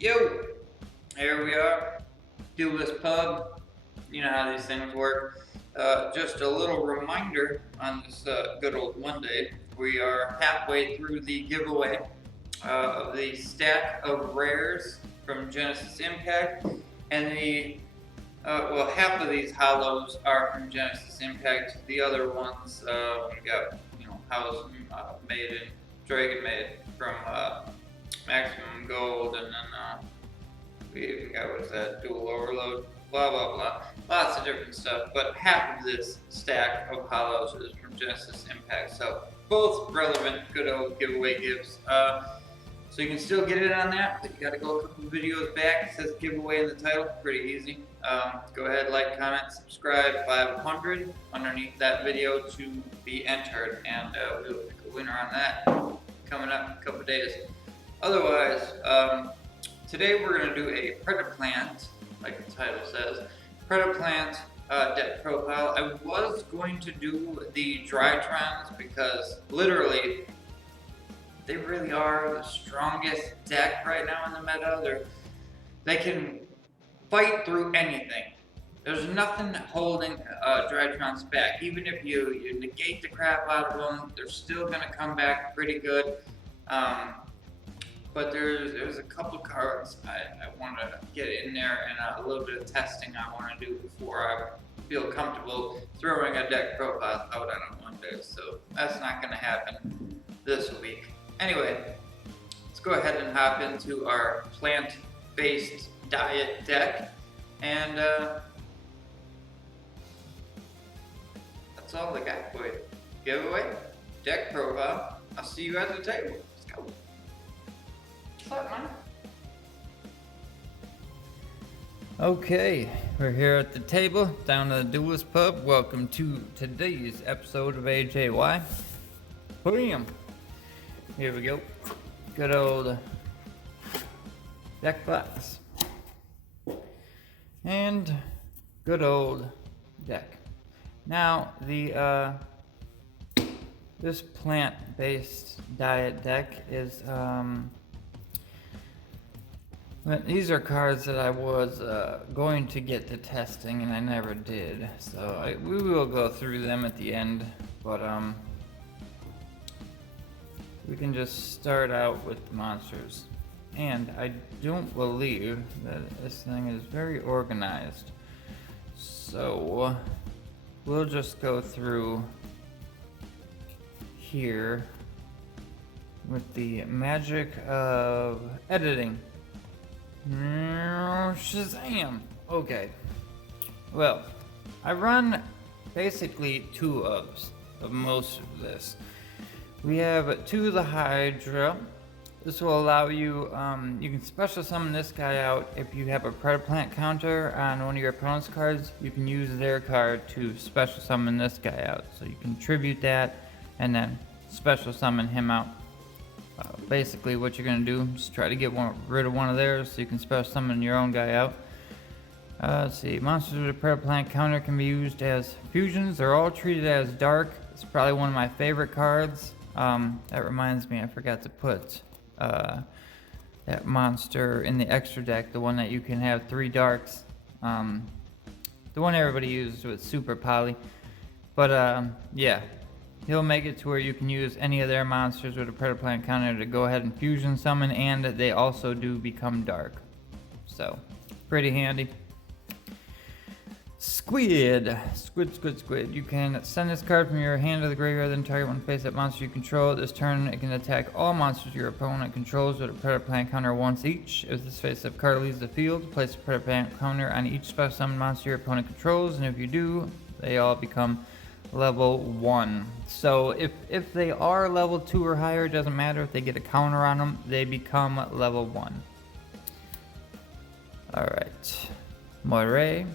Yo, here we are, Duelist Pub. You know how these things work. Just a little reminder on this good old Monday. We are halfway through the giveaway of the stack of rares from Genesis Impact, and half of these hollows are from Genesis Impact. The other ones we got, House Maiden, Dragon Maiden from Maximum Gold, and then we got what's that? Dual Overload, blah blah blah. Lots of different stuff, but half of this stack of hollows is from Genesis Impact. So both relevant, good old giveaway gifts. So you can still get it on that, but you got to go a couple videos back. It says giveaway in the title. Pretty easy. Go ahead, like, comment, subscribe. 500 underneath that video to be entered, and we'll pick a winner on that coming up in a couple days. Otherwise, today we're going to do a Predaplant, like the title says. Predaplant deck profile. I was going to do the Drytrons because literally they really are the strongest deck right now in the meta. They can fight through anything. There's nothing holding Drytrons back. Even if you negate the crap out of them, they're still going to come back pretty good. But there's a couple cards I want to get in there, and a little bit of testing I want to do before I feel comfortable throwing a deck profile out on a Monday. So that's not going to happen this week. Anyway, let's go ahead and hop into our plant-based diet deck, and that's all I got for you. Giveaway, deck profile. I'll see you at the table. Let's go. What's up, man? Okay, we're here at the table down at the Duelist Pub. Welcome to today's episode of AJY. Bam! Here we go. Good old deck box. And good old deck. Now, this plant-based diet deck is, these are cards that I was going to get to testing and I never did. So we will go through them at the end, but we can just start out with the monsters. And I don't believe that this thing is very organized. So we'll just go through here with the magic of editing. Shazam! Okay. Well, I run basically two of most of this. We have two of the Hydra. This will allow you, you can special summon this guy out. If you have a Predaplant counter on one of your opponent's cards, you can use their card to special summon this guy out. So you can tribute that and then special summon him out. Basically what you're going to do is try to get rid of one of theirs so you can special summon your own guy out. Let's see, monsters with a Predaplant counter can be used as fusions. They're all treated as dark. It's probably one of my favorite cards. That reminds me, I forgot to put that monster in the extra deck, the one that you can have 3 darks. The one everybody uses with Super Poly. But yeah, he'll make it to where you can use any of their monsters with a Predaplant counter to go ahead and fusion summon, and they also do become dark. So, pretty handy. Squid. You can send this card from your hand to the graveyard, then target one face that monster you control. This turn, it can attack all monsters your opponent controls with a Predaplant counter once each. If this face-up card leaves the field, place a Predaplant counter on each special summon monster your opponent controls, and if you do, they all become level 1. So if they are level 2 or higher, it doesn't matter. If they get a counter on them, they become level 1. Alright. Moire.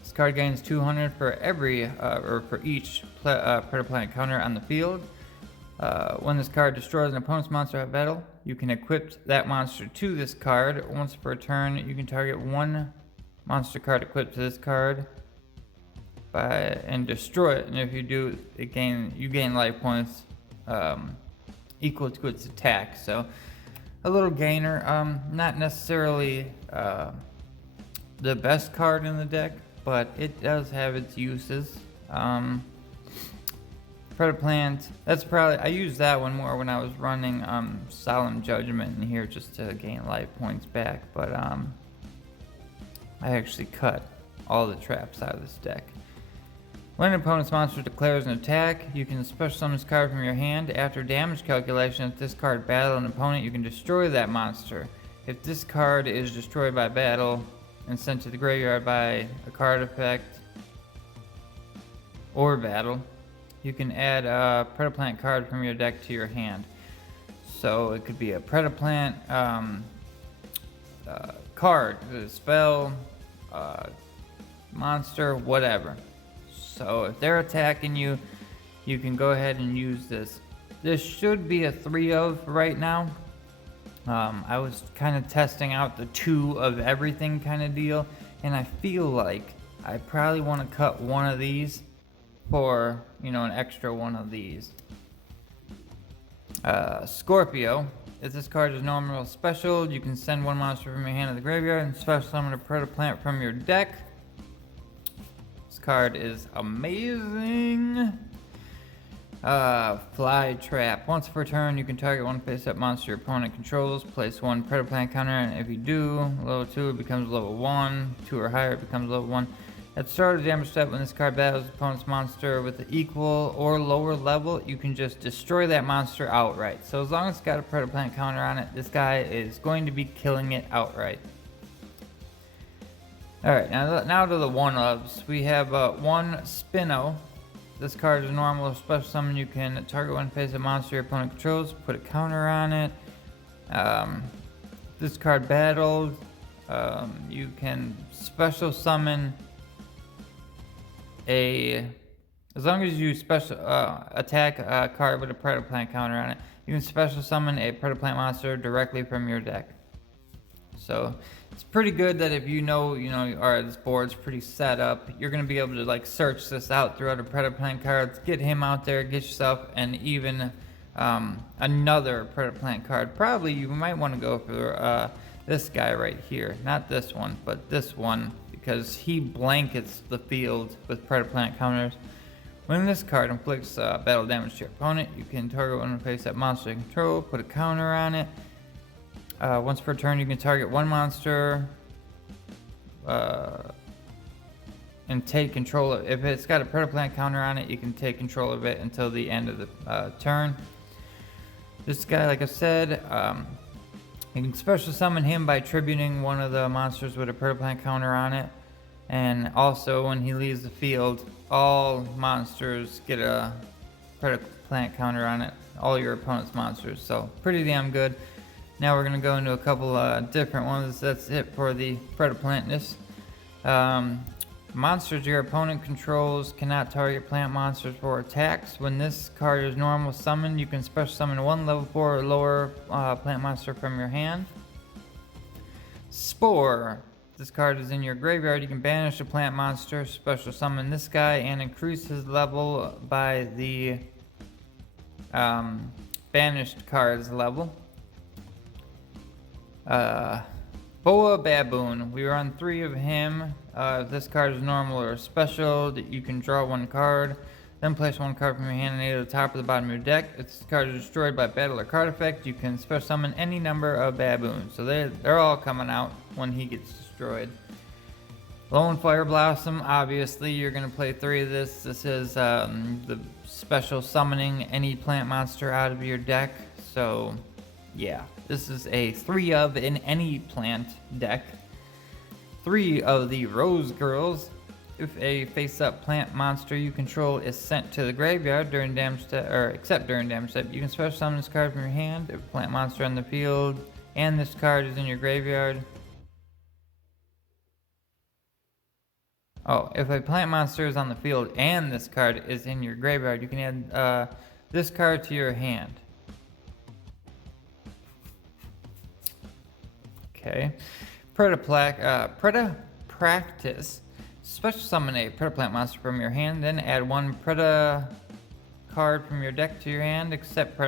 This card gains 200 for every, or for each Predaplant counter on the field. When this card destroys an opponent's monster at battle, you can equip that monster to this card. Once per turn, you can target one monster card equipped to this card and destroy it. And if you do, you gain life points equal to its attack. So a little gainer. Not necessarily the best card in the deck, but it does have its uses. Predaplant, that's probably, I used that one more when I was running Solemn Judgment in here just to gain life points back, but I actually cut all the traps out of this deck. When an opponent's monster declares an attack, you can special summon this card from your hand. After damage calculation, if this card battles an opponent, you can destroy that monster. If this card is destroyed by battle and sent to the graveyard by a card effect or battle, you can add a Predaplant card from your deck to your hand. So it could be a Predaplant card, a spell, monster, whatever. So if they're attacking you, you can go ahead and use this. This should be a 3 of right now. I was kind of testing out the 2 of everything kind of deal, and I feel like I probably want to cut one of these for, you know, an extra one of these. Scorpio. If this card is normal or special, you can send one monster from your hand to the graveyard and special summon a Predaplant from your deck. This card is amazing. Fly Trap. Once per turn, you can target one face-up monster your opponent controls. Place one Predaplant counter, and if you do, level 2 it becomes level 1. 2 or higher, it becomes level 1. At the start of the damage step, when this card battles the opponent's monster with an equal or lower level, you can just destroy that monster outright. So as long as it's got a Predaplant counter on it, this guy is going to be killing it outright. Alright, now to the one-ofs. We have one Spino. This card is normal or special summon. You can target one face-up monster your opponent controls, put a counter on it. This card battled, you can special summon as long as you special attack a card with a Predaplant counter on it, you can special summon a Predaplant monster directly from your deck. So it's pretty good that if you know, alright, this board's pretty set up, you're gonna be able to like search this out through other Predaplant cards, get him out there, get yourself and even another Predaplant card. Probably you might want to go for this guy right here, not this one, but this one, because he blankets the field with Predaplant counters. When this card inflicts battle damage to your opponent, you can target one face-up monster you control, put a counter on it. Once per turn, you can target one monster and take control of it. If it's got a Predaplant counter on it, you can take control of it until the end of the turn. This guy, like I said, you can special summon him by tributing one of the monsters with a Predaplant counter on it. And also, when he leaves the field, all monsters get a Predaplant counter on it. All your opponent's monsters. So, pretty damn good. Now we're going to go into a couple different ones. That's it for the Predaplantness. Monsters your opponent controls cannot target plant monsters for attacks. When this card is normal summoned, you can special summon one level 4 or lower plant monster from your hand. Spore. This card is in your graveyard. You can banish a plant monster, special summon this guy, and increase his level by the banished card's level. Boa Baboon. We run 3 of him. If this card is normal or special, that you can draw one card, then place one card from your hand and either the top or the bottom of your deck. If this card is destroyed by battle or card effect, you can special summon any number of baboons. So they're all coming out when he gets destroyed. Lone Fire Blossom. Obviously, you're going to play 3 of this. This is the special summoning any plant monster out of your deck. So, yeah. This is a 3 of in any plant deck. 3 of the Rose Girls. If a face-up plant monster you control is sent to the graveyard during damage step, or except during damage step, you can special summon this card from your hand. If a plant monster on the field and this card is in your graveyard. Oh, if a plant monster is on the field and this card is in your graveyard, you can add this card to your hand. Okay. Practice. Special summon a Predaplant monster from your hand, then add one Preda card from your deck to your hand, except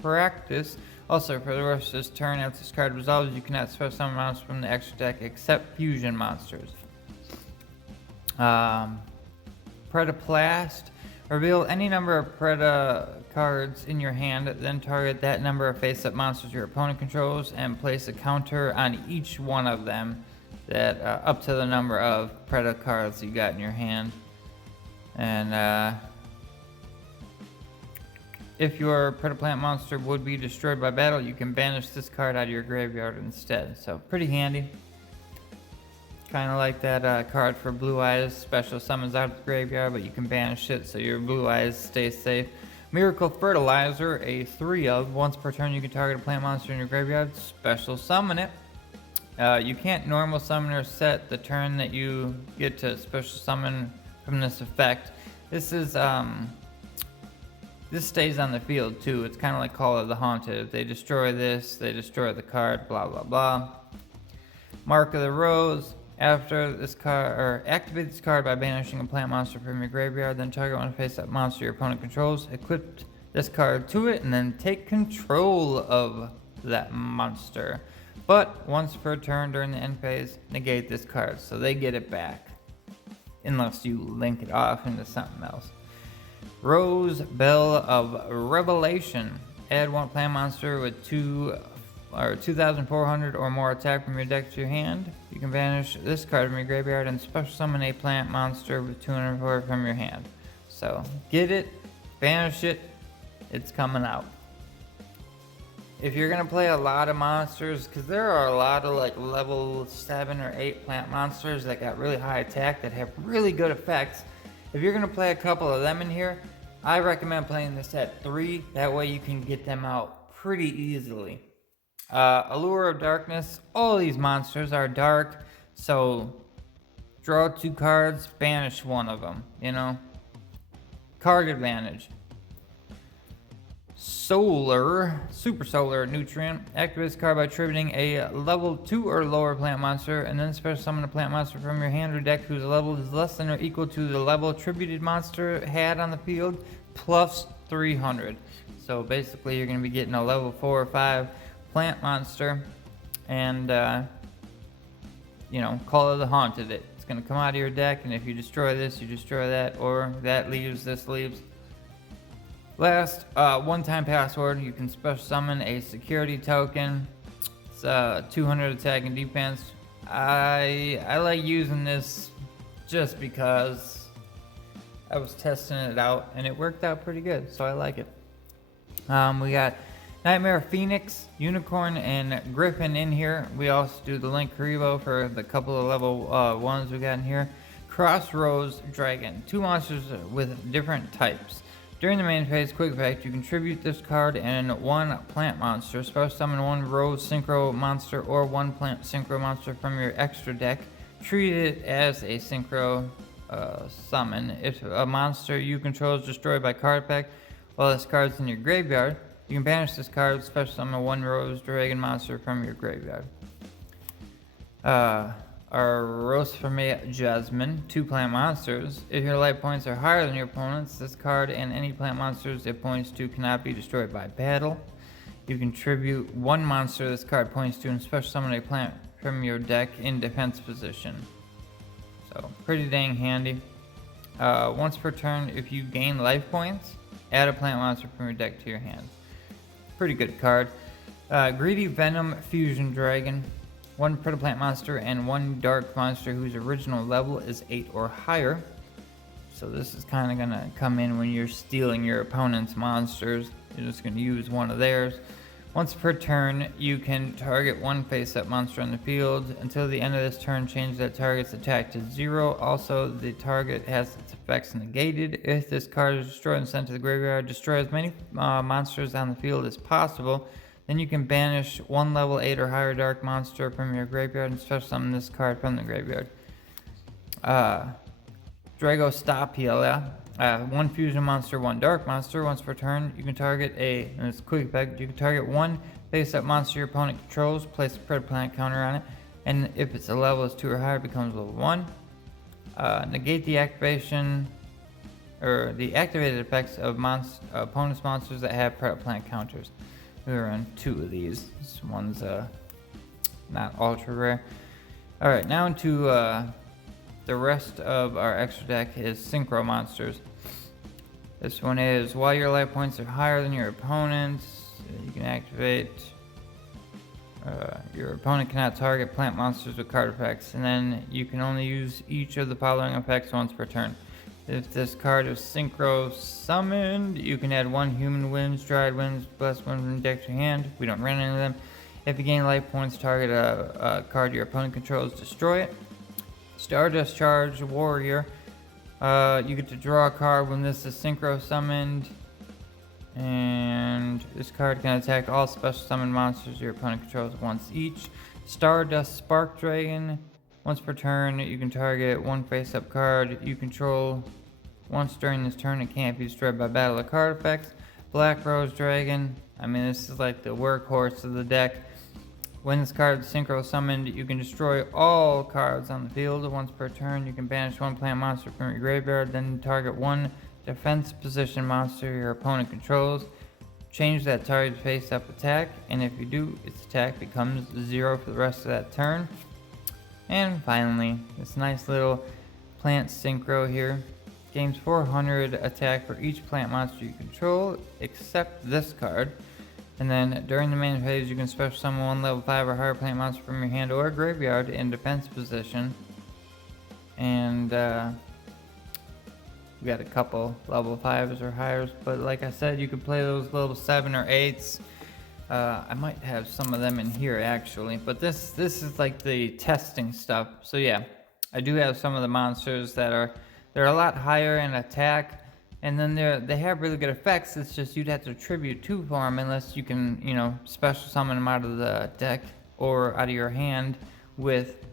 Practice Also, for the rest of this turn, after this card resolves, you cannot special summon monsters from the extra deck except fusion monsters. Predaplant. Reveal any number of Preda cards in your hand, then target that number of face-up monsters your opponent controls and place a counter on each one of them that up to the number of Preda cards you got in your hand. And if your Predaplant monster would be destroyed by battle, you can banish this card out of your graveyard instead. So pretty handy. Kind of like that card for Blue Eyes, special summons out of the graveyard, but you can banish it so your Blue Eyes stay safe. Miracle Fertilizer, a 3/of. Once per turn you can target a plant monster in your graveyard, special summon it. You can't normal summon or set the turn that you get to special summon from this effect. This is this stays on the field too. It's kind of like Call of the Haunted. If they destroy this, they destroy the card, blah blah blah. Mark of the Rose. After this card, or activate this card by banishing a plant monster from your graveyard, then target one face-up monster your opponent controls. Equip this card to it, and then take control of that monster. But once per turn during the end phase, negate this card, so they get it back. Unless you link it off into something else. Rose Bell of Revelation. Add one plant monster with 2,400 or more attack from your deck to your hand. You can banish this card from your graveyard and special summon a plant monster with 204 from your hand. So get it, banish it, it's coming out. If you're gonna play a lot of monsters, because there are a lot of like level 7 or 8 plant monsters that got really high attack that have really good effects. If you're gonna play a couple of them in here, I recommend playing this at 3. That way you can get them out pretty easily. Allure of Darkness. All these monsters are dark, so draw 2 cards, banish one of them, you know. Card advantage. Super Solar Nutrient. Activate this card by attributing a level 2 or lower plant monster, and then special summon a plant monster from your hand or deck whose level is less than or equal to the level attributed monster had on the field, plus 300. So basically you're going to be getting a level 4 or 5 plant monster, and you know, Call of the Haunted it. It's going to come out of your deck, and if you destroy this, you destroy that, or that leaves, this leaves. Last, one-time password. You can special summon a security token. It's 200 attack and defense. I like using this just because I was testing it out and it worked out pretty good, so I like it. We got Nightmare Phoenix, Unicorn, and Griffin in here. We also do the Link Karibo for the couple of level 1s we got in here. Crossroads Dragon. 2 monsters with different types. During the main phase quick effect, you contribute this card and 1 plant monster. Special summon 1 Rose Synchro monster or 1 plant synchro monster from your extra deck. Treat it as a synchro summon. If a monster you control is destroyed by card effect while this card's in your graveyard, you can banish this card with special summon 1 Rose Dragon monster from your graveyard. Our Roseframe Jasmine, 2 plant monsters. If your life points are higher than your opponent's, this card and any plant monsters it points to cannot be destroyed by battle. You contribute 1 monster this card points to and special summon a plant from your deck in defense position. So pretty dang handy. Once per turn, if you gain life points, add a plant monster from your deck to your hand. Pretty good card. Greedy Venom Fusion Dragon. 1 Predaplant monster and 1 dark monster whose original level is 8 or higher. So this is kind of going to come in when you're stealing your opponent's monsters. You're just going to use one of theirs. Once per turn, you can target 1 face-up monster on the field. Until the end of this turn, change that target's attack to 0. Also, the target has its effects negated. If this card is destroyed and sent to the graveyard, destroy as many monsters on the field as possible. Then you can banish 1 level 8 or higher dark monster from your graveyard and special summon this card from the graveyard. Dragostopia. 1 fusion monster, 1 dark monster. Once per turn, you can target and it's a quick effect, you can target 1 face-up monster your opponent controls, place a Predaplant counter on it, and if its level is 2 or higher, it becomes level 1. Negate the activation, or the activated effects of opponent's monsters that have Predaplant counters. We were on 2 of these. This one's not ultra rare. Alright, now into the rest of our extra deck is Synchro Monsters. This one is, while your life points are higher than your opponent's, you can activate. Your opponent cannot target plant monsters with card effects, and then you can only use each of the following effects once per turn. If this card is synchro summoned, you can add 1 human winds, dried winds, blessed winds from deck to your hand. We don't run any of them. If you gain life points, target a card your opponent controls, destroy it. Stardust Charge Warrior. You get to draw a card when this is synchro summoned. And this card can attack all special summon monsters your opponent controls once each. Stardust Spark Dragon. Once per turn, you can target 1 face-up card you control. Once during this turn, it can't be destroyed by battle or card effects. Black Rose Dragon. I mean, this is like the workhorse of the deck. When this card is synchro summoned, you can destroy all cards on the field. Once per turn, you can banish 1 plant monster from your graveyard, then target 1 defense position monster your opponent controls. Change that target's face-up attack, and if you do, its attack becomes 0 for the rest of that turn. And finally, this nice little plant synchro here. Gains 400 attack for each plant monster you control, except this card. And then during the main phase, you can special summon 1 level 5 or higher plant monster from your hand or graveyard in defense position. And we got a couple level 5s or higher, but like I said, you could play those level 7 or 8s. I might have some of them in here actually, but this is like the testing stuff. So yeah, I do have some of the monsters that they're a lot higher in attack, and then they have really good effects. It's just you'd have to tribute 2 for them unless you can, you know, special summon them out of the deck or out of your hand with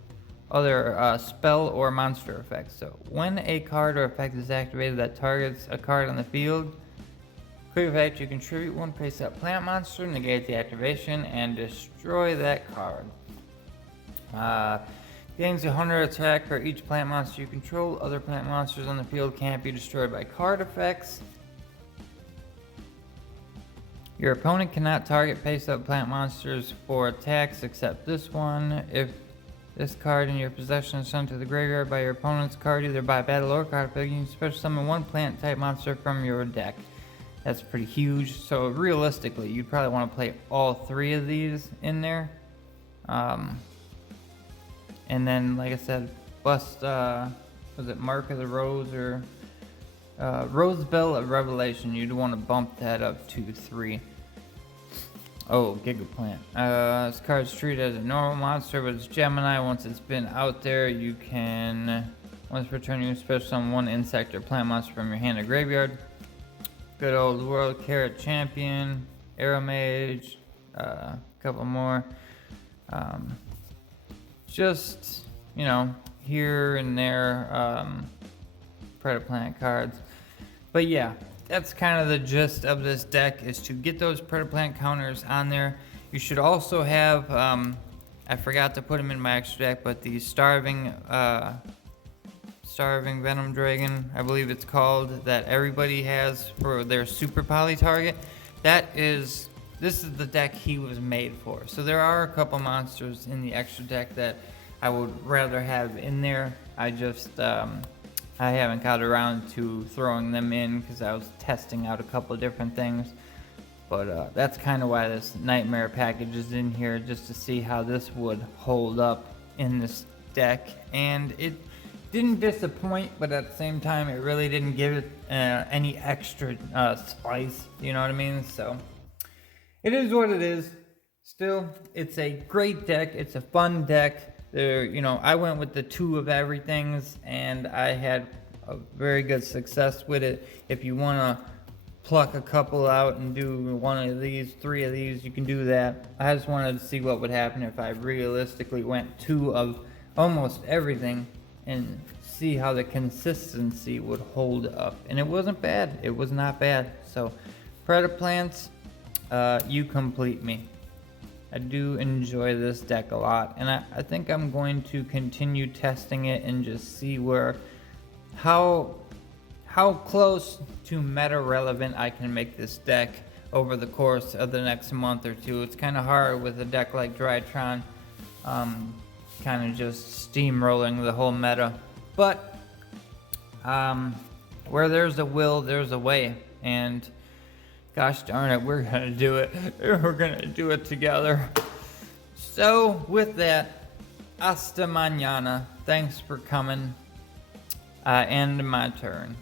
other spell or monster effects. So when a card or effect is activated that targets a card on the field, quick effect, you contribute 1 face-up plant monster, negate the activation, and destroy that card. Gains 100 attack for each plant monster you control. Other plant monsters on the field can't be destroyed by card effects. Your opponent cannot target face-up plant monsters for attacks except this one. If this card in your possession is sent to the graveyard by your opponent's card, either by battle or card effect, you can special summon 1 plant type monster from your deck. That's pretty huge. So realistically, you'd probably want to play all 3 of these in there. And then, like I said, bust, was it Mark of the Rose or Rose Bell of Revelation? You'd want to bump that up to 3. Oh, Gigaplant. This card's treated as a normal monster, but it's Gemini. Once it's been out there, you can, once per turn, you can special summon 1 insect or plant monster from your hand or graveyard. Good old World Carrot Champion, Arrow Mage, a couple more. Just, you know, here and there, Predaplant cards. But yeah, that's kind of the gist of this deck, is to get those Predaplant counters on there. You should also have, I forgot to put them in my extra deck, but the Starving Venom Dragon, I believe it's called, that everybody has for their Super Poly target. This is the deck he was made for. So there are a couple monsters in the extra deck that I would rather have in there. I just, I haven't got around to throwing them in because I was testing out a couple different things. But that's kind of why this Nightmare package is in here, just to see how this would hold up in this deck. And it didn't disappoint, but at the same time, it really didn't give it any extra spice. You know what I mean? So it is what it is. Still, it's a great deck. It's a fun deck. You know, I went with the 2 of everything's, and I had a very good success with it. If you want to pluck a couple out and do 1 of these, 3 of these, you can do that. I just wanted to see what would happen if I realistically went 2 of almost everything and see how the consistency would hold up. And it wasn't bad. It was not bad. So, Predaplants, you complete me. I do enjoy this deck a lot, and I think I'm going to continue testing it and just see how close to meta relevant I can make this deck over the course of the next month or two. It's kind of hard with a deck like Drytron, kind of just steamrolling the whole meta. But where there's a will, there's a way, and gosh darn it, we're gonna do it. We're gonna do it together. So with that, hasta mañana. Thanks for coming. And my turn.